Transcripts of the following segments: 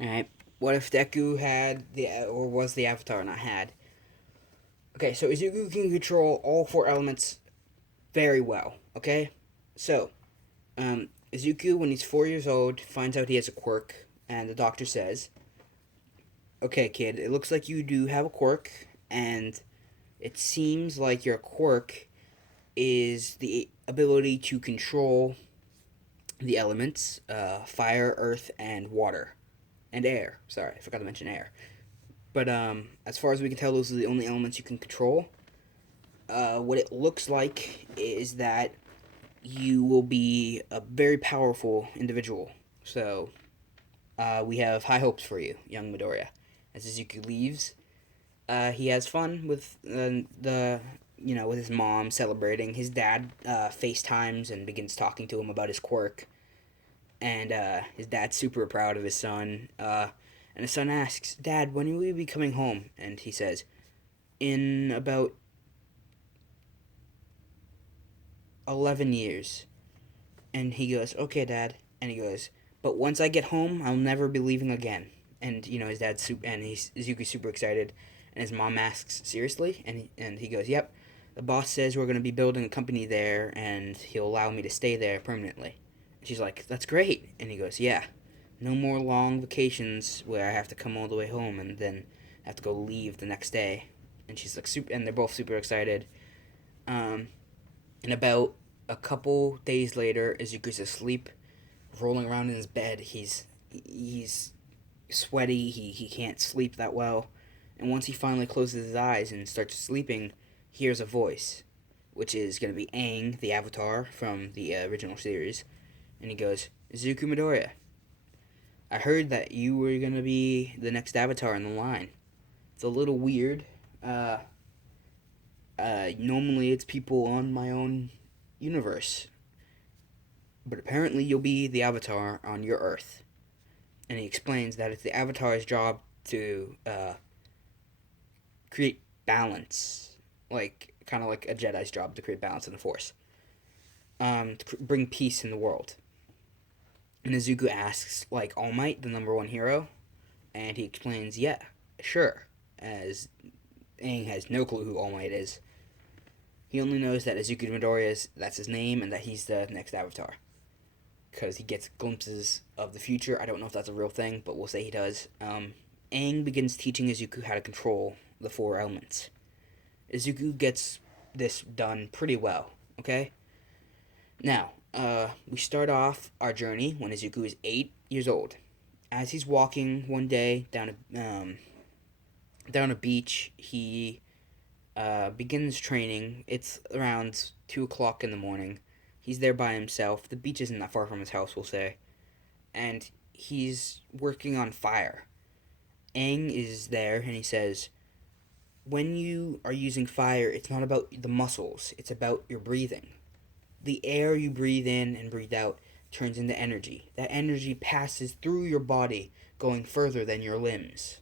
Alright. What if Deku had or was the Avatar, not had? Okay, so Izuku can control all four elements very well. Okay? So, Izuku, when he's 4 years old, finds out he has a quirk, and the doctor says, okay, kid, it looks like you do have a quirk, and it seems like your quirk is the ability to control the elements fire, earth, and water. And air. Sorry, I forgot to mention air. But as far as we can tell, those are the only elements you can control. What it looks like is that you will be a very powerful individual. So we have high hopes for you, young Midoriya. As Izuku leaves, he has fun with with his mom celebrating. His dad FaceTimes and begins talking to him about his quirk, and his dad's super proud of his son. And his son asks, "Dad, when will you be coming home?" And he says, "In about 11 years." And he goes, "Okay, Dad." And he goes, "But once I get home, I'll never be leaving again." And his dad's Izuku's super excited, and his mom asks, "Seriously?" And he goes, "Yep. The boss says we're gonna be building a company there, and he'll allow me to stay there permanently." And she's like, "That's great." And he goes, "Yeah. No more long vacations where I have to come all the way home and then have to go leave the next day." And she's like, super, and they're both super excited. Um, and about a couple days later, Izuku's asleep, rolling around in his bed. He's sweaty. He can't sleep that well. And once he finally closes his eyes and starts sleeping, he hears a voice, which is going to be Aang, the Avatar from the original series. And he goes, "Izuku Midoriya, I heard that you were going to be the next Avatar in the line. It's a little weird. Uh, Normally it's people on my own universe, but apparently you'll be the Avatar on your Earth." And he explains that it's the Avatar's job to create balance, like kind of like a Jedi's job to create balance in the Force, to bring peace in the world. And Izuku asks, like All Might, the number one hero, and he explains, "Yeah, sure." As Aang has no clue who All Might is. He only knows that Izuku Midoriya that's his name, and that he's the next Avatar. Because he gets glimpses of the future. I don't know if that's a real thing, but we'll say he does. Aang begins teaching Izuku how to control the four elements. Izuku gets this done pretty well, okay? Now, we start off our journey when Izuku is 8 years old. As he's walking one day down a beach, he begins training. It's around 2 o'clock in the morning. He's there by himself. The beach isn't that far from his house, we'll say. And he's working on fire. Aang is there and he says, "When you are using fire, it's not about the muscles, it's about your breathing. The air you breathe in and breathe out turns into energy. That energy passes through your body, going further than your limbs."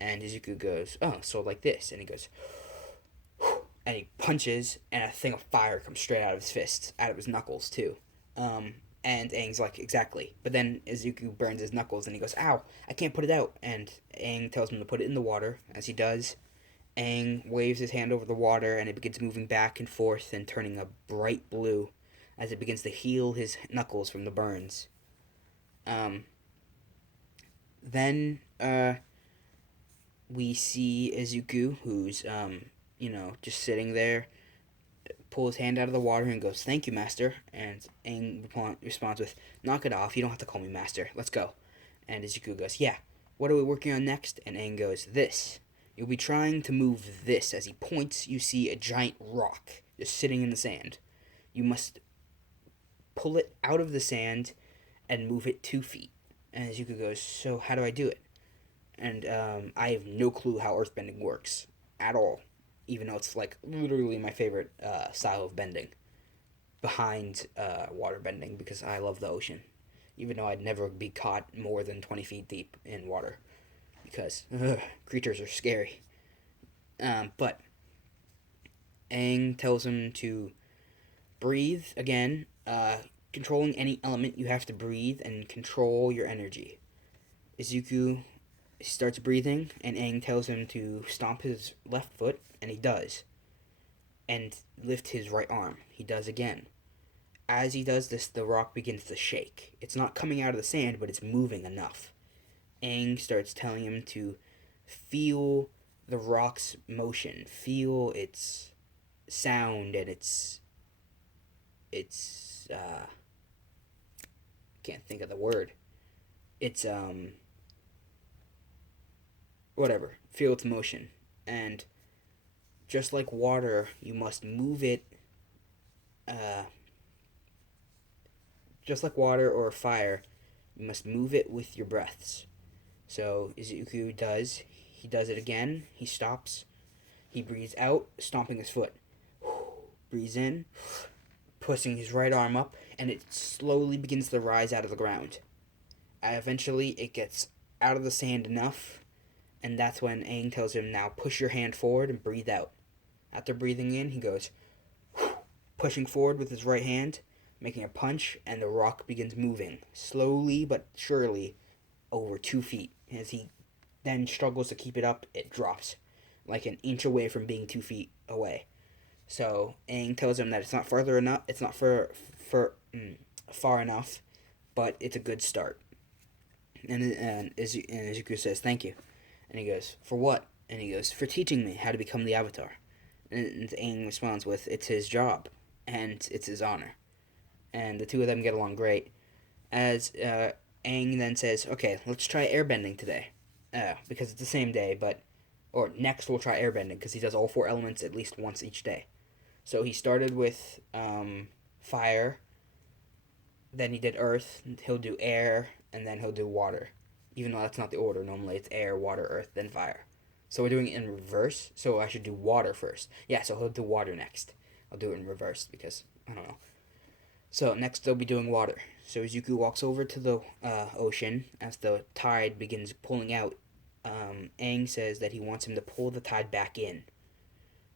And Izuku goes, "Oh, so like this." And he goes, and he punches, and a thing of fire comes straight out of his fists, out of his knuckles, too. And Aang's like, "Exactly." But then Izuku burns his knuckles, and he goes, "Ow, I can't put it out." And Aang tells him to put it in the water, as he does. Aang waves his hand over the water, and it begins moving back and forth and turning a bright blue as it begins to heal his knuckles from the burns. Um, then we see Izuku, who's just sitting there, pull his hand out of the water and goes, "Thank you, master." And Aang responds with, "Knock it off. You don't have to call me master. Let's go." And Izuku goes, "Yeah. What are we working on next?" And Aang goes, "This. You'll be trying to move this." As he points, you see a giant rock just sitting in the sand. You must pull it out of the sand and move it 2 feet. And Izuku goes, "So how do I do it?" And I have no clue how earthbending works at all, even though it's like literally my favorite style of bending, behind water bending, because I love the ocean, even though I'd never be caught more than 20 feet deep in water because creatures are scary. But Aang tells him to breathe again. Controlling any element, you have to breathe and control your energy. Izuku starts breathing, and Aang tells him to stomp his left foot, and he does. And lift his right arm. He does again. As he does this, the rock begins to shake. It's not coming out of the sand, but it's moving enough. Aang starts telling him to feel the rock's motion, feel its sound and its can't think of the word. It's whatever. Feel its motion. And just like water, you must move it just like water or fire, you must move it with your breaths. So Izuku does. He does it again. He stops. He breathes out, stomping his foot. Breathes in, pushing his right arm up, and it slowly begins to rise out of the ground. Eventually, it gets out of the sand enough, and that's when Aang tells him, now push your hand forward and breathe out. After breathing in, he goes, pushing forward with his right hand, making a punch, and the rock begins moving, slowly but surely, over 2 feet. As he then struggles to keep it up, it drops, like an inch away from being 2 feet away. So Aang tells him that it's not further enough. It's not far enough, but it's a good start. And Izuku says thank you, and he goes, for what? And he goes, for teaching me how to become the Avatar. And Aang responds with, it's his job, and it's his honor. And the two of them get along great. As Aang then says, okay, let's try airbending today, because it's the same day, or next we'll try airbending, because he does all 4 elements at least once each day. So he started with fire, then he did earth, he'll do air, and then he'll do water. Even though that's not the order, normally it's air, water, earth, then fire. So we're doing it in reverse, so I should do water first. Yeah, so he'll do water next. I'll do it in reverse, because, I don't know. So next they'll be doing water. So Izuku walks over to the ocean as the tide begins pulling out. Aang says that he wants him to pull the tide back in.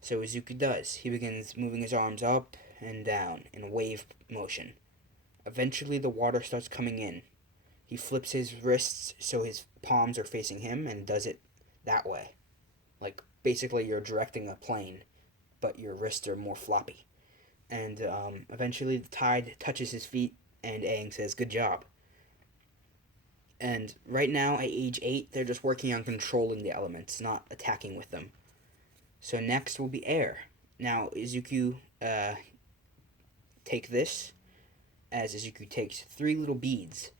So Izuku does. He begins moving his arms up and down in a wave motion. Eventually the water starts coming in. He flips his wrists so his palms are facing him and does it that way. Like basically you're directing a plane, but your wrists are more floppy. And eventually the tide touches his feet, and Aang says, good job. And right now, at age 8, they're just working on controlling the elements, not attacking with them. So next will be air. Now, Izuku take this, as Izuku takes 3 little beads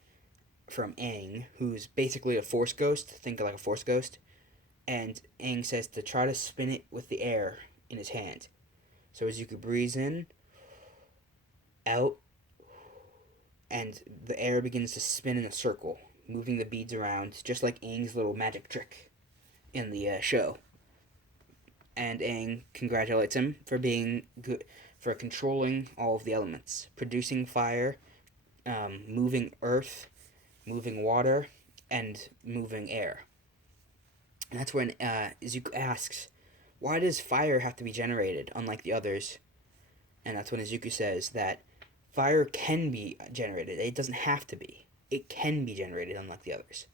from Aang, who's basically a force ghost, think like a force ghost, and Aang says to try to spin it with the air in his hand. So Izuku breathes in, out, and the air begins to spin in a circle, moving the beads around, just like Aang's little magic trick in the show. And Aang congratulates him for being good, for controlling all of the elements, producing fire, moving earth, moving water, and moving air. And that's when Izuku asks, why does fire have to be generated, unlike the others? And that's when Izuku says that fire can be generated. It doesn't have to be. It can be generated, unlike the others.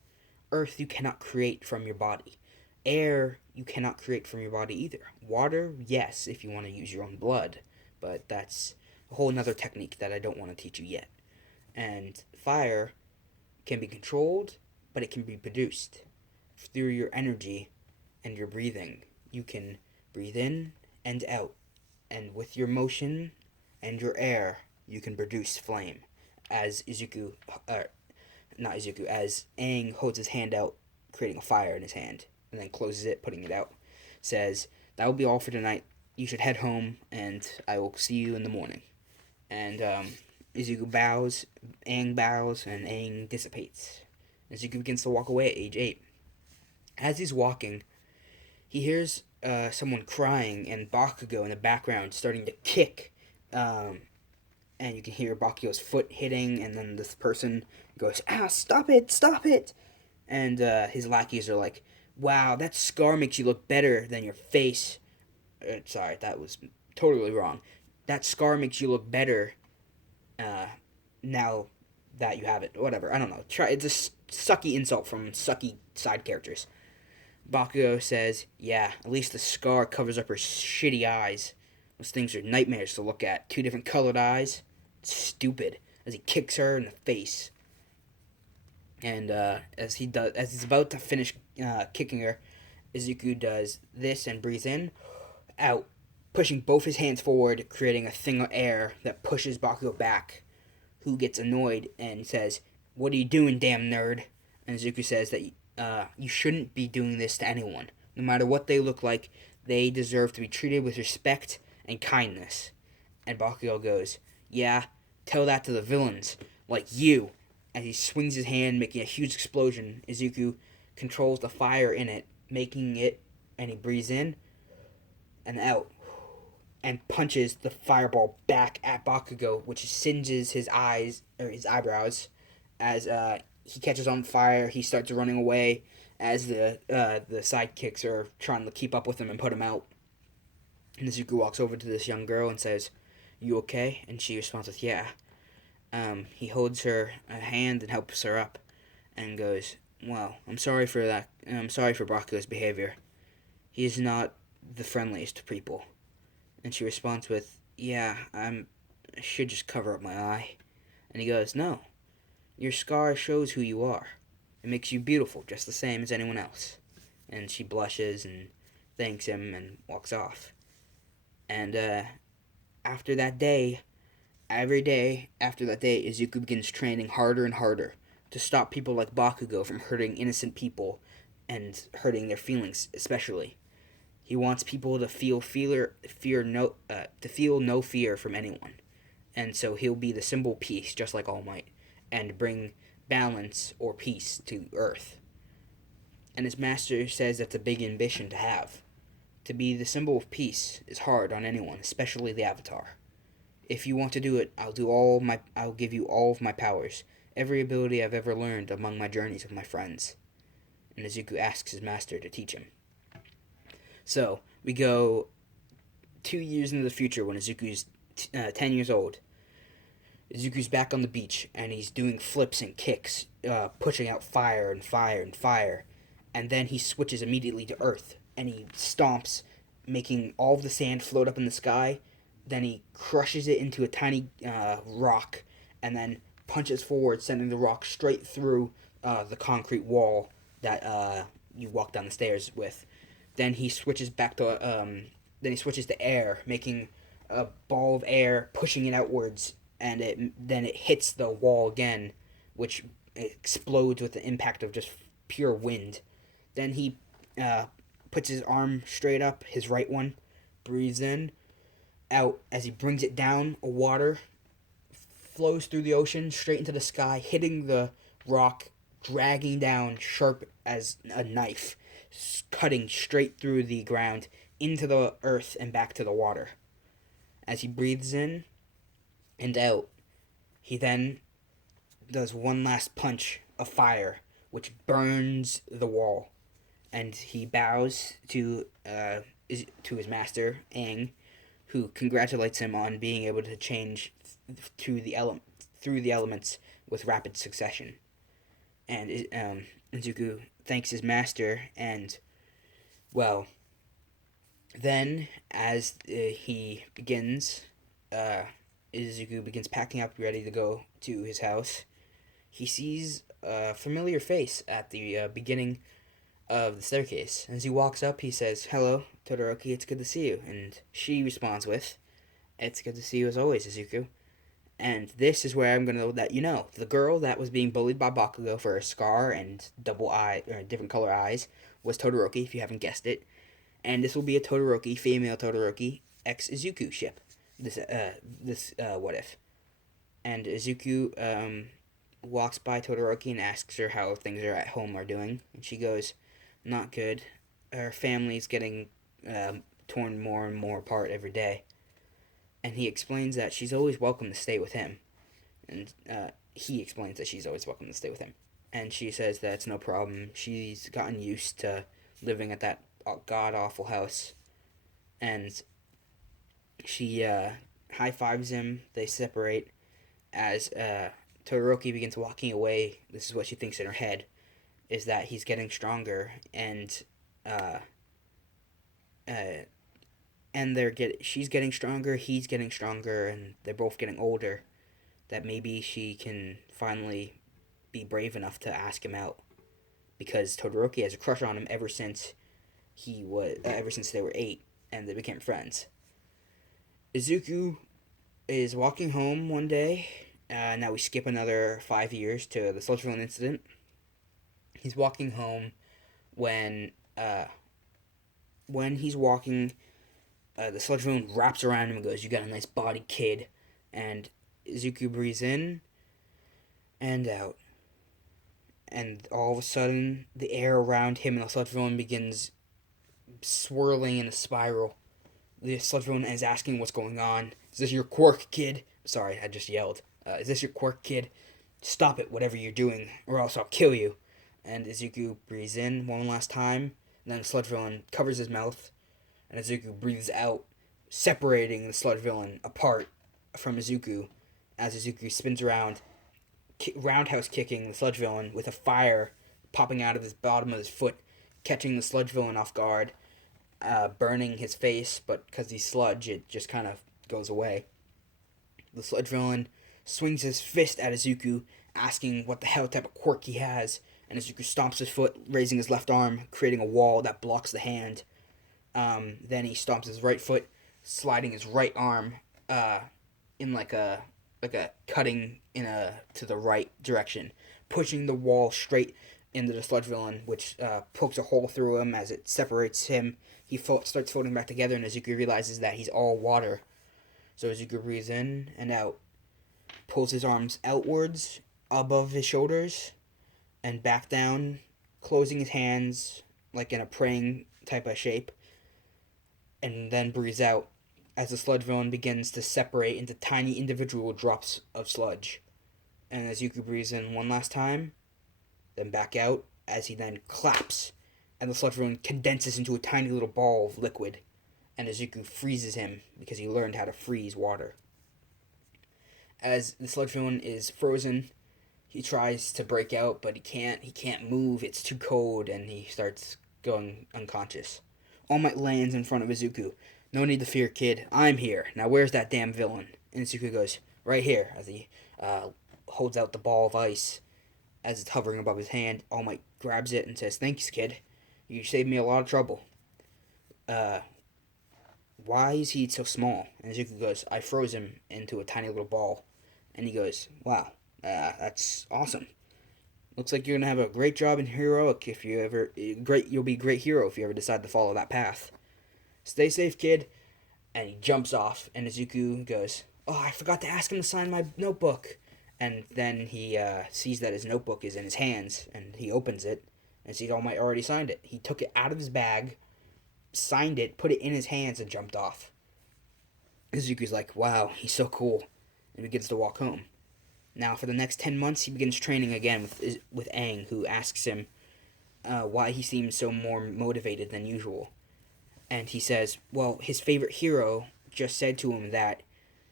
Earth you cannot create from your body. Air you cannot create from your body either. Water, yes, if you want to use your own blood. But that's a whole nother technique that I don't want to teach you yet. And fire can be controlled, but it can be produced through your energy and your breathing. You can breathe in and out. And with your motion and your air, you can produce flame. As as Aang holds his hand out, creating a fire in his hand, and then closes it, putting it out, says, that will be all for tonight. You should head home, and I will see you in the morning. And Izuku bows, Aang bows, and Aang dissipates. Izuku begins to walk away at age 8. As he's walking, he hears someone crying and Bakugo in the background starting to kick. And you can hear Bakugo's foot hitting, and then this person goes, stop it, stop it! And his lackeys are like, wow, that scar makes you look better than your face. Sorry, that was totally wrong. That scar makes you look better now that you have it. Whatever. I don't know. Try it's a sucky insult from sucky side characters. Bakugo says, "Yeah, at least the scar covers up her shitty eyes. Those things are nightmares to look at. Two different colored eyes. It's stupid." As he kicks her in the face, and as he's about to finish kicking her, Izuku does this and breathes in, out, pushing both his hands forward, creating a thing of air that pushes Bakugo back, who gets annoyed and says, "What are you doing, damn nerd?" And Izuku says that you shouldn't be doing this to anyone. No matter what they look like, they deserve to be treated with respect and kindness. And Bakugo goes, "Yeah, tell that to the villains, like you." As he swings his hand, making a huge explosion, Izuku controls the fire in it, making it, and he breathes in and out, and punches the fireball back at Bakugo, which singes his eyes, or his eyebrows, as he catches on fire. He starts running away as the sidekicks are trying to keep up with him and put him out. And Izuku walks over to this young girl and says, "You okay?" And she responds with, "Yeah." He holds her hand and helps her up, and goes, "Well, I'm sorry for that. I'm sorry for Bakugo's behavior. He is not the friendliest to people." And she responds with, "Yeah, I should just cover up my eye." And he goes, "No, your scar shows who you are. It makes you beautiful, just the same as anyone else." And she blushes and thanks him and walks off. And after that day, every day after that day, Izuku begins training harder and harder to stop people like Bakugo from hurting innocent people and hurting their feelings, especially. He wants people to feel no fear from anyone, and so he'll be the symbol of peace, just like All Might, and bring balance or peace to Earth. And his master says that's a big ambition to have. To be the symbol of peace is hard on anyone, especially the Avatar. If you want to do it, I'll give you all of my powers, every ability I've ever learned among my journeys with my friends. And Izuku asks his master to teach him. So, we go 2 years into the future when Izuku's 10 years old. Izuku's back on the beach, and he's doing flips and kicks, pushing out fire and fire and fire. And then he switches immediately to Earth, and he stomps, making all of the sand float up in the sky. Then he crushes it into a tiny rock, and then punches forward, sending the rock straight through the concrete wall that you walk down the stairs with. Then he switches back to air, making a ball of air, pushing it outwards, and then it hits the wall again, which explodes with the impact of just pure wind. Then he puts his arm straight up, his right one, breathes in, out. As he brings it down, a water flows through the ocean straight into the sky, hitting the rock, dragging down sharp as a knife, cutting straight through the ground into the earth and back to the water. As he breathes in and out, he then does one last punch of fire, which burns the wall, and he bows to his master Aang, who congratulates him on being able to change through the elements with rapid succession. And Izuku thanks his master, and, well, then as Izuku begins packing up, ready to go to his house, he sees a familiar face at the beginning of the staircase. As he walks up, he says, "Hello, Todoroki, it's good to see you." And she responds with, "It's good to see you as always, Izuku." And this is where I'm going to let you know. The girl that was being bullied by Bakugo for a scar and different color eyes was Todoroki, if you haven't guessed it. And this will be a Todoroki, female Todoroki, ex-Izuku ship. This what if. And Izuku walks by Todoroki and asks her how things are at home are doing. And she goes, "Not good. Her family's getting torn more and more apart every day." And he explains that she's always welcome to stay with him. And he explains that she's always welcome to stay with him. And she says that it's no problem. She's gotten used to living at that god-awful house. And she high-fives him. They separate as Todoroki begins walking away, this is what she thinks in her head, is that he's getting stronger, and uh, uh, she's getting stronger, he's getting stronger, and they're both getting older. That maybe she can finally be brave enough to ask him out, because Todoroki has a crush on him ever since they were 8 and they became friends. Izuku is walking home one day. Now we skip another 5 years to the sludge villain incident. He's walking home when he's walking, the sludge villain wraps around him and goes, "You got a nice body, kid." And Izuku breathes in and out. And all of a sudden, the air around him and the sludge villain begins swirling in a spiral. The sludge villain is asking what's going on. "Is this your quirk, kid?" Sorry, I just yelled. "Is this your quirk, kid? Stop it, whatever you're doing, or else I'll kill you." And Izuku breathes in one last time. And then the sludge villain covers his mouth. And Izuku breathes out, separating the sludge villain apart from Izuku. As Izuku spins around, roundhouse kicking the sludge villain with a fire popping out of the bottom of his foot, catching the sludge villain off guard, burning his face, but because he's sludge, it just kind of goes away. The sludge villain swings his fist at Izuku, asking what the hell type of quirk he has, and Izuku stomps his foot, raising his left arm, creating a wall that blocks the hand. Then he stomps his right foot, sliding his right arm in like a cutting to the right direction, pushing the wall straight into the sludge villain, which pokes a hole through him as it separates him. He starts floating back together, and Izuku realizes that he's all water. So Izuku breathes in and out, pulls his arms outwards above his shoulders and back down, closing his hands like in a praying type of shape, and then breathes out as the sludge villain begins to separate into tiny individual drops of sludge. And Izuku breathes in one last time, then back out as he then claps, and the sludge villain condenses into a tiny little ball of liquid, and Izuku freezes him because he learned how to freeze water. As the sludge villain is frozen, he tries to break out, but he can't move, it's too cold, and he starts going unconscious. All Might lands in front of Izuku. "No need to fear, kid. I'm here. Now where's that damn villain?" And Izuku goes, "Right here," as he holds out the ball of ice as it's hovering above his hand. All Might grabs it and says, "Thanks, kid. You saved me a lot of trouble." Why is he so small? And Izuku goes, "I froze him into a tiny little ball." And he goes, "Wow, that's awesome. Looks like you're gonna have a great job in heroic if you ever you'll be a great hero if you ever decide to follow that path. Stay safe, kid." And he jumps off, and Izuku goes, "Oh, I forgot to ask him to sign my notebook." And then he sees that his notebook is in his hands, and he opens it, and sees All Might already signed it. He took it out of his bag, signed it, put it in his hands, and jumped off. Izuku's like, "Wow, he's so cool," and begins to walk home. Now, for the next 10 months, he begins training again with Aang, who asks him why he seems so more motivated than usual. And he says, well, his favorite hero just said to him that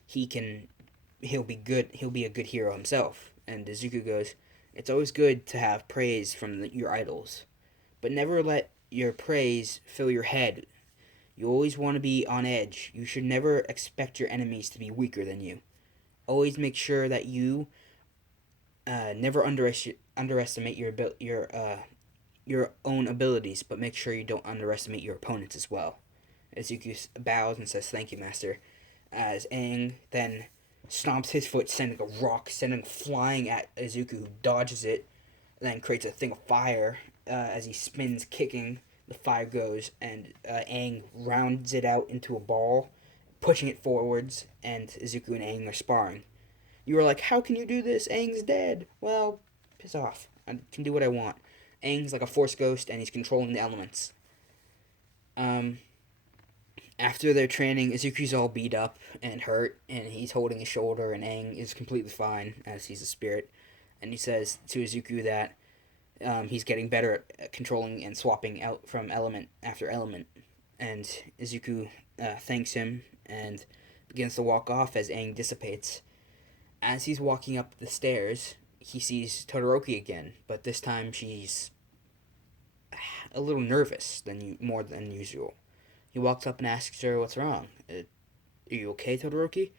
he'll be a good hero himself. And Izuku goes, "It's always good to have praise from your idols, but never let your praise fill your head. You always want to be on edge. You should never expect your enemies to be weaker than you. Always make sure that you never underestimate your own abilities, but make sure you don't underestimate your opponents as well." Izuku bows and says, "Thank you, master," as Aang then stomps his foot, sending flying at Izuku, who dodges it, then creates a thing of fire. As he spins, kicking, the fire goes, and Aang rounds it out into a ball, pushing it forwards, and Izuku and Aang are sparring. You were like, "How can you do this? Aang's dead." Well, piss off. I can do what I want. Aang's like a force ghost, and he's controlling the elements. After their training, Izuku's all beat up and hurt, and he's holding his shoulder, and Aang is completely fine, as he's a spirit. And he says to Izuku that he's getting better at controlling and swapping out from element after element. And Izuku thanks him and begins to walk off as Aang dissipates. as he's walking up the stairs, he sees Todoroki again, but this time she's a little nervous more than usual. He walks up and asks her, "What's wrong? Are you okay, Todoroki?"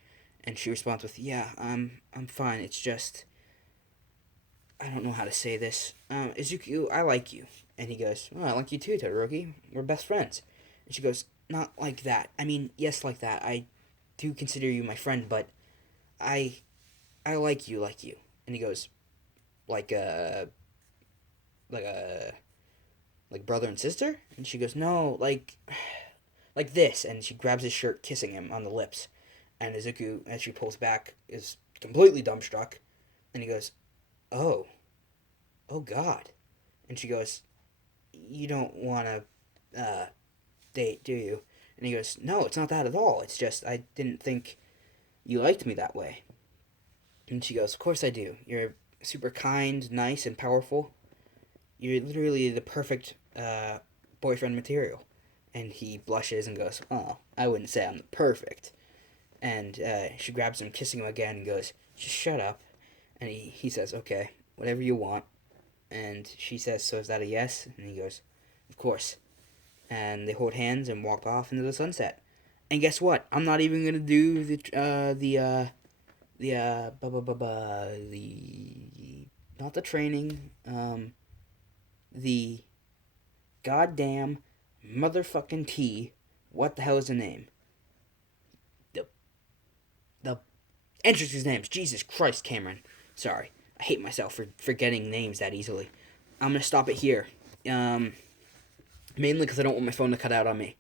And she responds with, "Yeah, I'm fine. It's just I don't know how to say this. Izuku, I like you." And he goes, "Oh, I like you too, Todoroki. We're best friends." And she goes, "Not like that. I mean, yes, like that. I do consider you my friend, but I I like you." And he goes, "Like like a like brother and sister?" And she goes, "No, like this." And she grabs his shirt, kissing him on the lips. And Izuku, as she pulls back, is completely dumbstruck. And he goes, "Oh, oh God." And she goes, "You don't want to date, do you?" And he goes, "No, it's not that at all. It's just I didn't think you liked me that way." And she goes, "Of course I do. You're super kind, nice, and powerful. You're literally the perfect boyfriend material." And he blushes and goes, "Oh, I wouldn't say I'm the perfect." And she grabs him, kissing him again, and goes, "Just shut up." And he says, "Okay, whatever you want." And she says, "So is that a yes?" And he goes, "Of course." And they hold hands and walk off into the sunset. And guess what? I'm not even gonna do the not the training, the goddamn motherfucking tea. What the hell is the name? The the Interesting names. Jesus Christ, Cameron. Sorry, I hate myself for forgetting names that easily. I'm gonna stop it here. Mainly because I don't want my phone to cut out on me.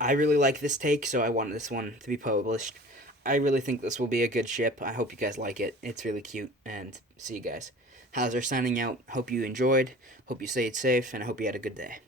I really like this take, so I wanted this one to be published. I really think this will be a good ship. I hope you guys like it. It's really cute, and see you guys. Hauser signing out. Hope you enjoyed. Hope you stayed safe, and I hope you had a good day.